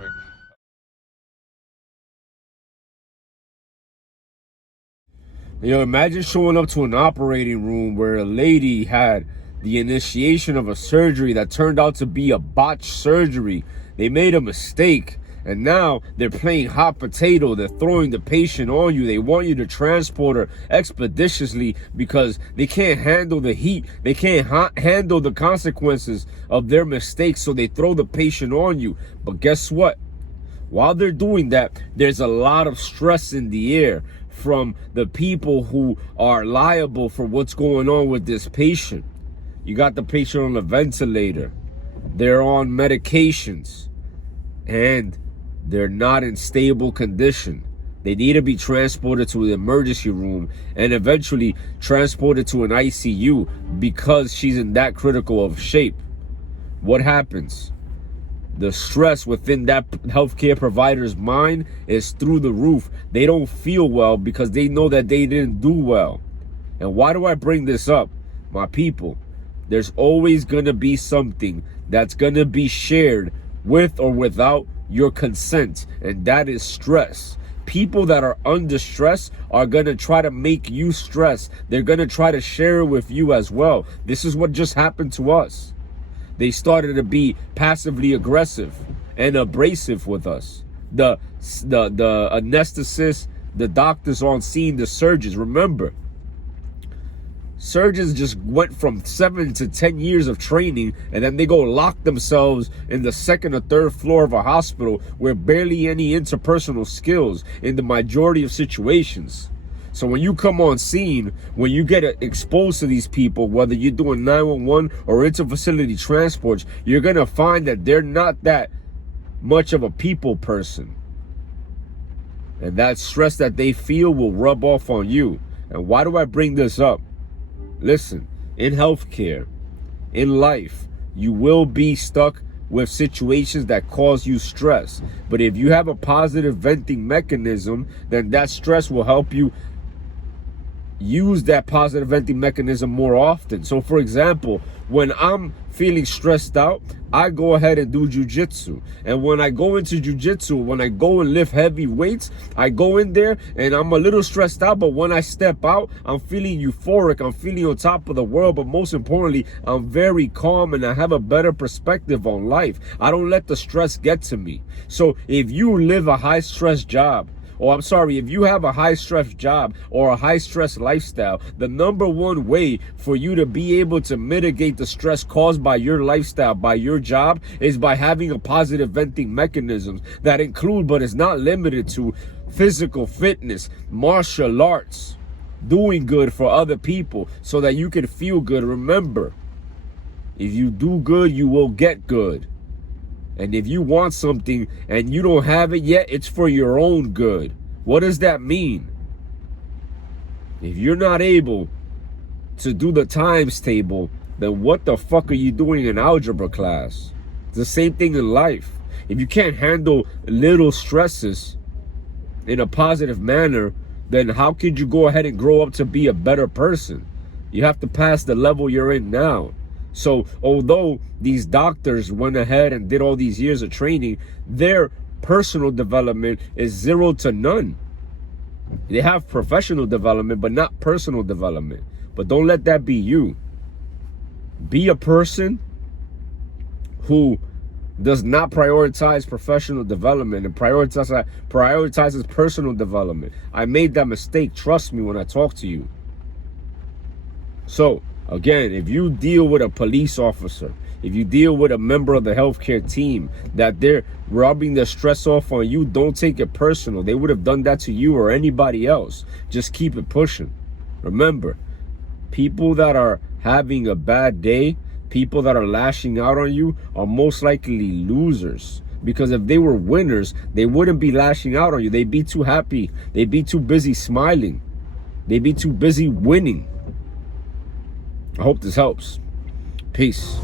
perfect. Imagine showing up to an operating room where a lady had the initiation of a surgery that turned out to be a botched surgery. They made a mistake, and now they're playing hot potato. They're throwing the patient on you. They want you to transport her expeditiously because they can't handle the heat. They can't handle the consequences of their mistakes, so they throw the patient on you. But guess what? While they're doing that, there's a lot of stress in the air from the people who are liable for what's going on with this patient. You got the patient on a ventilator. They're on medications. And they're not in stable condition. They need to be transported to the emergency room and eventually transported to an ICU because she's in that critical of shape. What happens? The stress within that healthcare provider's mind is through the roof. They don't feel well because they know that they didn't do well. And why do I bring this up? My people, there's always going to be something that's going to be shared with or without your consent, and that is stress. People that are under stress are going to try to make you stress. They're going to try to share it with you as well. This is what just happened to us. They started to be passively aggressive and abrasive with us. The anesthetists, the doctors on scene, the surgeons. Remember, surgeons just went from 7 to 10 years of training, and then they go lock themselves in the second or third floor of a hospital with barely any interpersonal skills in the majority of situations. So when you come on scene, when you get exposed to these people, whether you're doing 911 or inter-facility transports, you're going to find that they're not that much of a people person. And that stress that they feel will rub off on you. And why do I bring this up? Listen, in healthcare, in life, you will be stuck with situations that cause you stress. But if you have a positive venting mechanism, then that stress will help you use that positive venting mechanism more often. So for example, when I'm feeling stressed out, I go ahead and do jujitsu. And when I go into jujitsu, when I go and lift heavy weights, I go in there and I'm a little stressed out, but when I step out, I'm feeling euphoric. I'm feeling on top of the world, but most importantly, I'm very calm and I have a better perspective on life. I don't let the stress get to me. So if you live a high stress job, if you have a high-stress job or a high-stress lifestyle, the number one way for you to be able to mitigate the stress caused by your lifestyle, by your job, is by having a positive venting mechanisms that include, but is not limited to, physical fitness, martial arts, doing good for other people so that you can feel good. Remember, if you do good, you will get good. And if you want something and you don't have it yet, it's for your own good. What does that mean? If you're not able to do the times table, then what the fuck are you doing in algebra class? It's the same thing in life. If you can't handle little stresses in a positive manner, then how could you go ahead and grow up to be a better person? You have to pass the level you're in now. So although these doctors went ahead and did all these years of training, their personal development is 0 to none. They have professional development, but not personal development. But don't let that be you. Be a person who does not prioritize professional development and prioritizes personal development. I made that mistake. Trust me when I talk to you. So again, if you deal with a police officer, if you deal with a member of the healthcare team, that they're rubbing their stress off on you, don't take it personal. They would have done that to you or anybody else. Just keep it pushing. Remember, people that are having a bad day, people that are lashing out on you, are most likely losers. Because if they were winners, they wouldn't be lashing out on you. They'd be too happy. They'd be too busy smiling. They'd be too busy winning. I hope this helps. Peace.